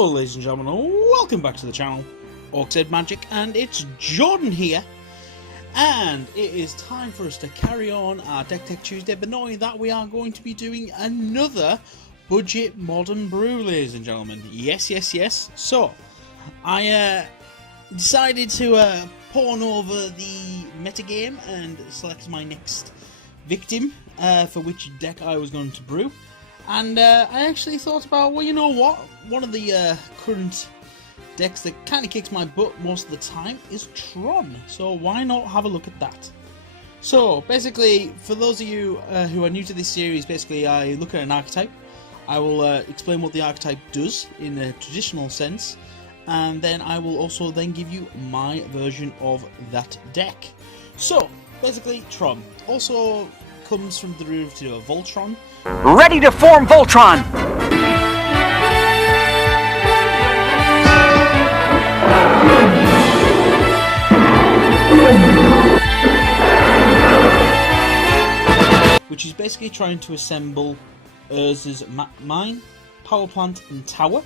Hello ladies and gentlemen, welcome back to the channel, Orc Magic, and it's Jordan here, and it is time for us to carry on our Deck Tech Tuesday, but not only that, we are going to be doing another budget modern brew, ladies and gentlemen. Yes. So, I decided to pawn over the metagame and select my next victim for which deck I was going to brew. And I actually thought about, well, you know what? One of the current decks that kind of kicks my butt most of the time is Tron. So why not have a look at that? So basically, for those of you who are new to this series, basically I look at an archetype. I will explain what the archetype does in a traditional sense. And then I will also then give you my version of that deck. So basically, Tron also comes from the derivative of Voltron. Ready to form Voltron! Which is basically trying to assemble Urza's mine, power plant and tower.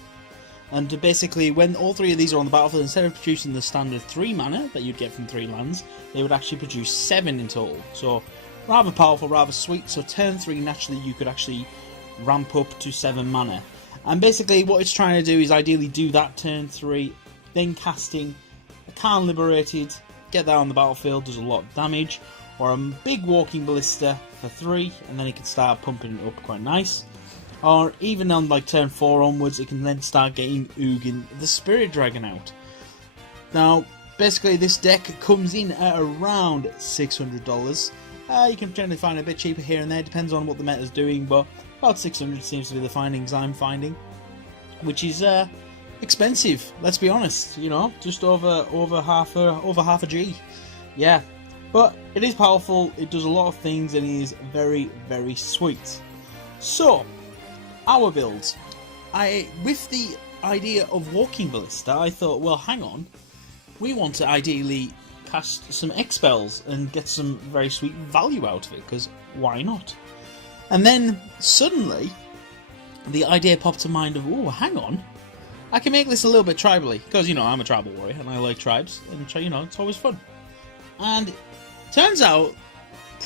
And to basically, when all three of these are on the battlefield, instead of producing the standard 3 mana that you'd get from 3 lands, they would actually produce 7 in total. So rather powerful, rather sweet. So turn 3, naturally, you could actually ramp up to 7 mana. And basically what it's trying to do is ideally do that turn 3, then casting a Khan Liberated, get that on the battlefield, does a lot of damage, or a big Walking Ballista for 3, and then it can start pumping it up quite nice. Or even on like turn 4 onwards, it can then start getting Ugin the Spirit Dragon out. Now, basically this deck comes in at around $600. You can generally find it a bit cheaper here and there, depends on what the meta is doing, but about 600 seems to be the findings I'm finding, which is expensive. Let's be honest, you know, just over half a G. Yeah, but it is powerful. It does a lot of things, and it is very, very sweet. So, our build, with the idea of Walking Ballista, I thought, well, hang on, we want to ideally cast some X spells and get some very sweet value out of it, because why not? And then suddenly the idea popped to mind of, oh, hang on, I can make this a little bit tribally, because, you know, I'm a tribal warrior and I like tribes, and, you know, it's always fun. And turns out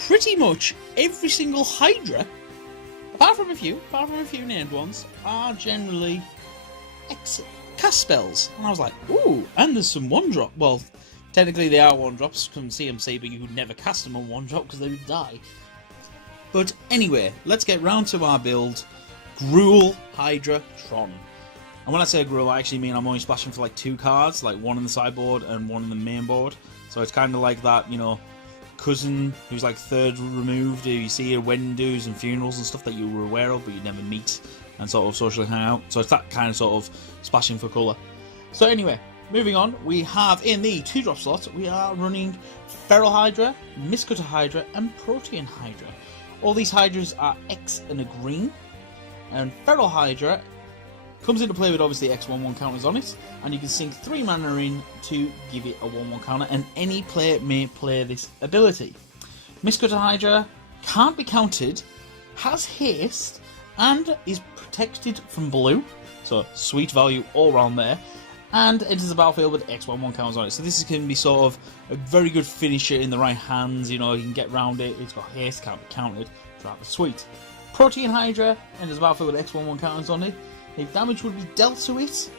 pretty much every single Hydra, apart from a few named ones, are generally X cast spells. And I was like, ooh, and there's some 1-drop. Well, technically they are 1-drops from CMC, but you would never cast them on 1-drop because they would die. But anyway, let's get round to our build. Gruul, Hydra, Tron. And when I say Gruul, I actually mean I'm only splashing for like 2 cards, like 1 in the sideboard and 1 in the main board. So it's kind of like that, you know, cousin who's like 3rd removed, who you see at wedding dues and funerals and stuff that you were aware of but you never meet and sort of socially hang out. So it's that kind of sort of splashing for colour. So anyway, moving on, we have in the 2-drop slot, we are running Feral Hydra, Mistcutter Hydra and Protean Hydra. All these Hydras are X and a green, and Feral Hydra comes into play with obviously X/1/1 counters on it, and you can sink 3 mana in to give it a 1/1 counter, and any player may play this ability. Mistcutter Hydra can't be countered, has haste, and is protected from blue, so sweet value all around there, and enters the battlefield with X/1/1 counters on it. So this can be sort of a very good finisher in the right hands, you know, you can get around it, it's got haste, can't be countered, rather sweet. Protean Hydra enters the battlefield with X/1/1 counters on it. If damage would be dealt to it,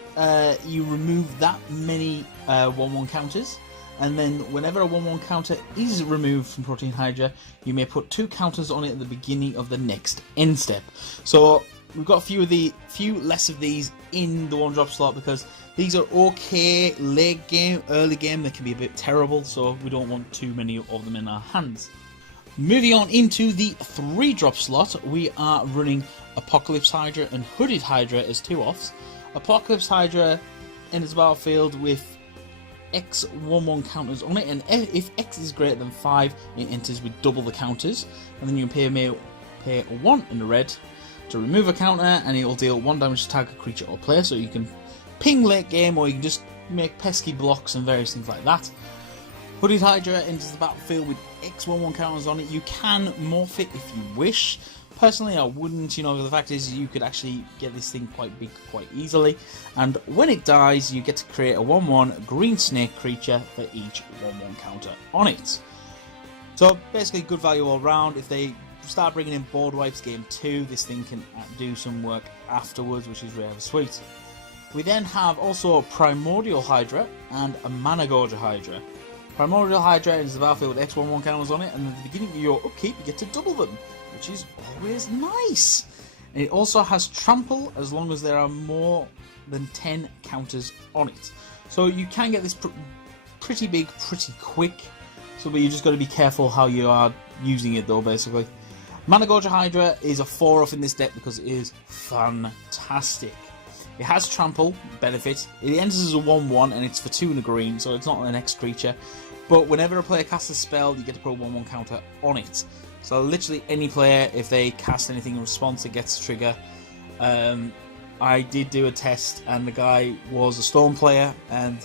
you remove that many 1/1 counters, and then whenever a 1/1 counter is removed from Protean Hydra, you may put 2 counters on it at the beginning of the next end step. So we've got a few less of these in the 1-drop slot, because these are okay late game, early game they can be a bit terrible, so we don't want too many of them in our hands. Moving on into the 3-drop slot, we are running Apocalypse Hydra and Hooded Hydra as 2-offs. Apocalypse Hydra enters the battlefield with X/1/1 counters on it, and if X is greater than 5, it enters with double the counters, and then you can pay 1 in the red to remove a counter, and it will deal 1 damage to target creature or player, so you can ping late game, or you can just make pesky blocks and various things like that. Hooded Hydra enters the battlefield with X/1/1 counters on it. You can morph it if you wish, Personally, I wouldn't. You know, the fact is you could actually get this thing quite big quite easily. And when it dies, you get to create a 1/1 green snake creature for each 1/1 counter on it. So basically good value all round. If they start bringing in board wipes game 2, this thing can do some work afterwards, which is rather sweet. We then have also Primordial Hydra and a Mana Gorger Hydra. Primordial Hydra enters the battlefield with X/1/1 counters on it, and at the beginning of your upkeep you get to double them, which is always nice. And it also has Trample as long as there are more than 10 counters on it. So you can get this pretty big, pretty quick. So, but you just got to be careful how you are using it, though. Basically, Mana Gorger Hydra is a 4-off in this deck because it is fantastic. It has Trample benefit. It enters as a 1/1 and it's for 2 and a green, so it's not an X creature. But whenever a player casts a spell, you get to put a 1/1 counter on it. So literally any player, if they cast anything in response, it gets a trigger. I did do a test, and the guy was a Storm player, and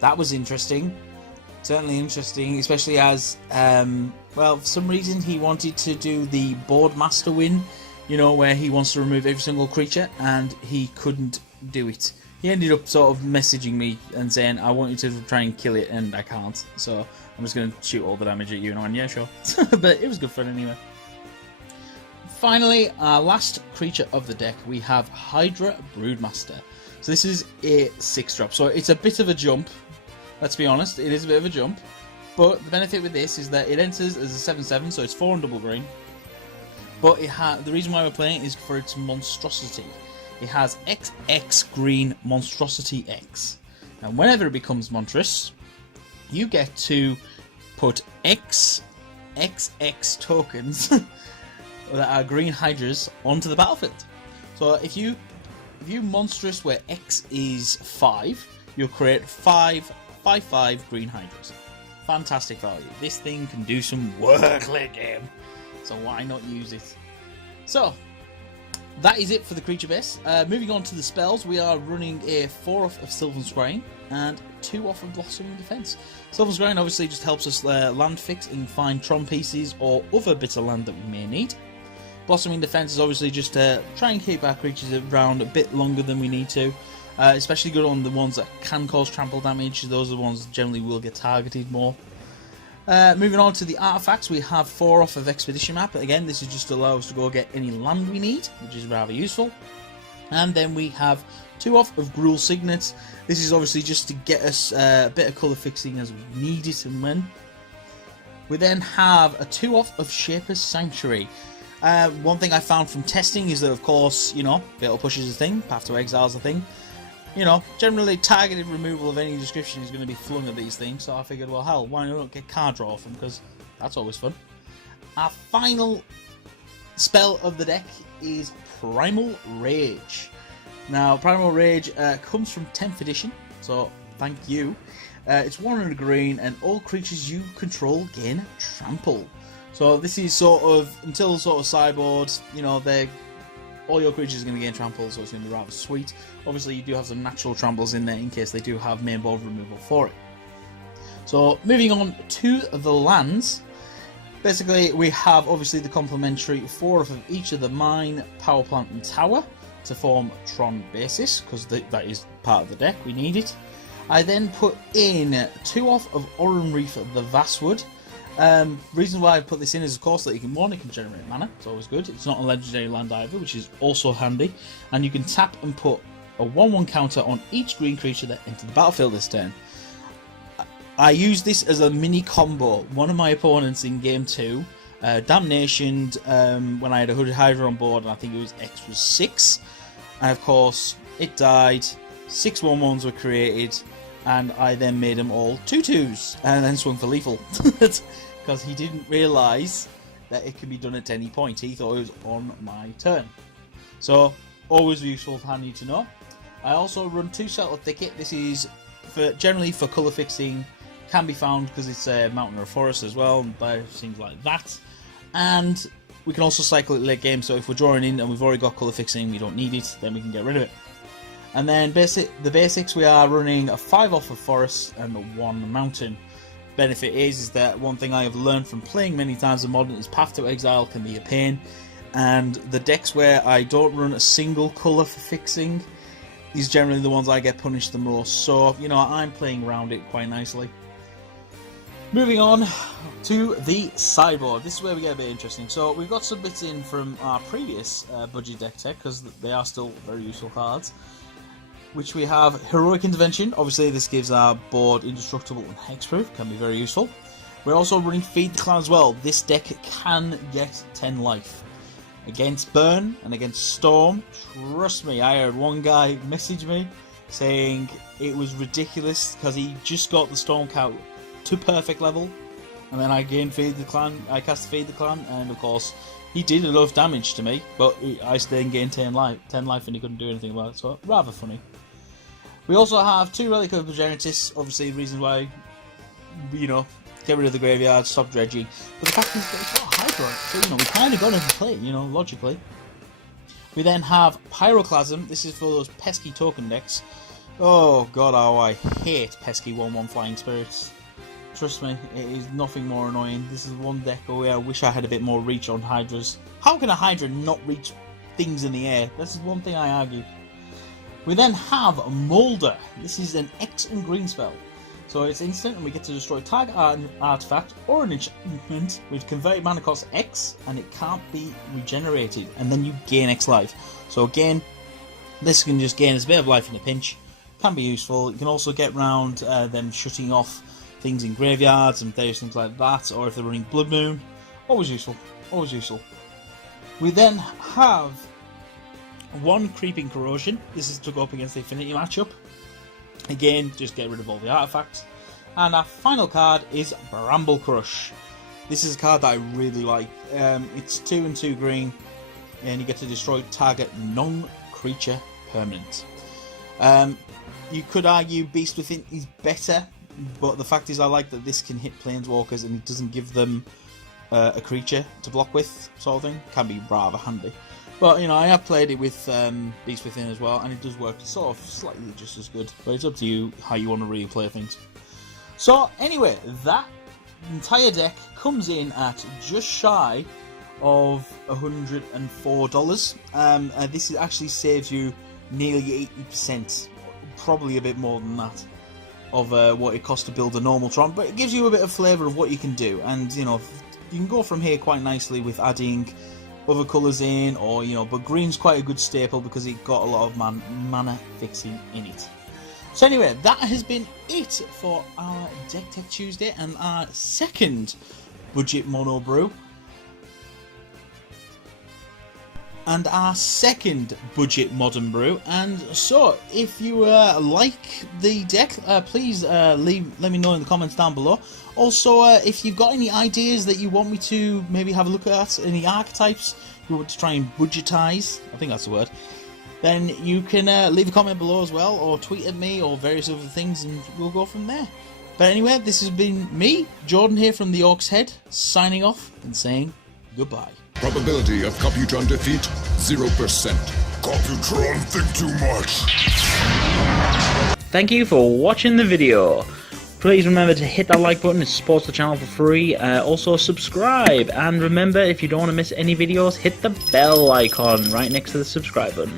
that was interesting. Certainly interesting, especially as, well, for some reason he wanted to do the Board Master win, you know, where he wants to remove every single creature, and he couldn't do it. He ended up sort of messaging me and saying, I want you to try and kill it, and I can't, so I'm just going to shoot all the damage at you, and I went, yeah, sure. But it was good fun anyway. Finally, our last creature of the deck, we have Hydra Broodmaster. So this is a 6-drop, so it's a bit of a jump. Let's be honest, it is a bit of a jump. But the benefit with this is that it enters as a 7/7, so it's 4 and double green. But the reason why we're playing it is for its monstrosity. It has XX green monstrosity X. And whenever it becomes monstrous, you get to put XX tokens that are green hydras onto the battlefield. So if you monstrous where X is 5, you'll create 5/5 green hydras. Fantastic value. This thing can do some work late game, so why not use it? So that is it for the creature base. Moving on to the spells, we are running a 4-off of Sylvan Scrying and 2-off of Blossoming Defense. Sylvan Scrying obviously just helps us land fix and find Tron pieces or other bits of land that we may need. Blossoming Defense is obviously just to try and keep our creatures around a bit longer than we need to. Especially good on the ones that can cause trample damage. Those are the ones that generally will get targeted more. Moving on to the artifacts, we have 4-off of Expedition Map. Again, this is just to allow us to go get any land we need, which is rather useful. And then we have 2-off of Gruul Signets. This is obviously just to get us a bit of colour fixing as we need it and when. We then have a 2-off of Shaper's Sanctuary. One thing I found from testing is that, of course, you know, Fatal Push is a thing, Path to Exile is a thing. You know, generally targeted removal of any description is going to be flung at these things, so I figured, well, hell, why not get card draw off them, because that's always fun. Our final spell of the deck is Primal Rage. Now, Primal Rage comes from 10th edition, so thank you. It's 1 and a green, and all creatures you control gain Trample. So this is sort of, until sort of sideboard, you know, all your creatures are going to gain Trample, so it's going to be rather sweet. Obviously, you do have some natural Tramples in there in case they do have main board removal for it. So, moving on to the lands. Basically, we have obviously the complementary 4 of each of the Mine, Power Plant and Tower to form Tron basis, because that is part of the deck, we need it. I then put in 2-off of Oran Reef the Vastwood. Reason why I put this in is, of course, that it can generate mana. It's always good. It's not a legendary land either, which is also handy. And you can tap and put a 1/1 counter on each green creature that enters the battlefield this turn. I used this as a mini combo. One of my opponents in game 2 damnationed when I had a Hooded Hydra on board, and I think it was X was 6. And of course, it died. 6 1/1s were created, and I then made them all 2/2s, and then swung for lethal. Because he didn't realise that it can be done at any point. He thought it was on my turn. So, always useful, handy to know. I also run 2 Settled Thicket. This is generally for colour fixing. Can be found because it's a mountain or a forest as well, and things like that. And we can also cycle it late game, so if we're drawing in and we've already got colour fixing, we don't need it, then we can get rid of it. And then the basics, we are running a 5-off of forest and a 1 mountain. Benefit is that one thing I have learned from playing many times in Modern is Path to Exile can be a pain. and the decks where I don't run a single colour for fixing is generally the ones I get punished the most, so you know, I'm playing around it quite nicely. Moving on to the sideboard. This is where we get a bit interesting. So we've got some bits in from our previous budget deck tech, because they are still very useful cards, which we have Heroic Intervention. Obviously this gives our board indestructible and hexproof, can be very useful. We're also running Feed the Clan as well. This deck can get 10 life. Against Burn and against Storm, trust me, I heard one guy message me saying it was ridiculous because he just got the Storm count to perfect level, and then I gained Feed the Clan, I cast Feed the Clan, and of course he did enough damage to me, but I still gained 10 life and he couldn't do anything about it, so rather funny. We also have 2 Relic of Progenitus, obviously reasons why, you know, get rid of the graveyard, stop dredging, but the fact is that it's got Hydra, so you know, we kind of got to play it, you know, logically. We then have Pyroclasm. This is for those pesky token decks. Oh god, how I hate pesky 1/1 Flying Spirits. Trust me, it is nothing more annoying. This is one deck where I wish I had a bit more reach on Hydras. How can a Hydra not reach things in the air? This is one thing I argue. We then have Molder. This is an X and green spell. So it's instant and we get to destroy target artifact or an enchantment with converted mana cost X, and it can't be regenerated, and then you gain X life. So again, this can just gain us a bit of life in a pinch. Can be useful. You can also get round them shutting off things in graveyards and various things like that, or if they're running Blood Moon. Always useful, always useful. We then have 1 Creeping Corrosion. This is to go up against the Affinity matchup. Again, just get rid of all the artifacts. And our final card is Bramble Crush. This is a card that I really like. It's 2 and 2 green, and you get to destroy target non-creature permanent. You could argue Beast Within is better, but the fact is I like that this can hit Planeswalkers and it doesn't give them a creature to block with, sort of thing. Can be rather handy. But, you know, I have played it with Beast Within as well, and it does work sort of slightly just as good. But it's up to you how you want to really play things. So, anyway, that entire deck comes in at just shy of $104. This actually saves you nearly 80%, probably a bit more than that, of what it costs to build a normal Tron. But it gives you a bit of flavour of what you can do. And, you know, you can go from here quite nicely with adding other colours in, or, you know, but green's quite a good staple because it got a lot of mana fixing in it. So anyway, that has been it for our Deck Tech Tuesday and our second budget mono brew. And our second budget modern brew. And so, if you like the deck, please let me know in the comments down below. Also, if you've got any ideas that you want me to maybe have a look at, any archetypes you want to try and budgetize, I think that's the word, then you can leave a comment below as well, or tweet at me, or various other things, and we'll go from there. But anyway, this has been me, Jordan here from the Orc's Head, signing off and saying goodbye. Probability of Computron defeat, 0%. Computron think too much. Thank you for watching the video. Please remember to hit that like button, it supports the channel for free. Also subscribe, and remember, if you don't want to miss any videos, hit the bell icon right next to the subscribe button.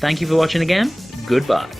Thank you for watching again, goodbye.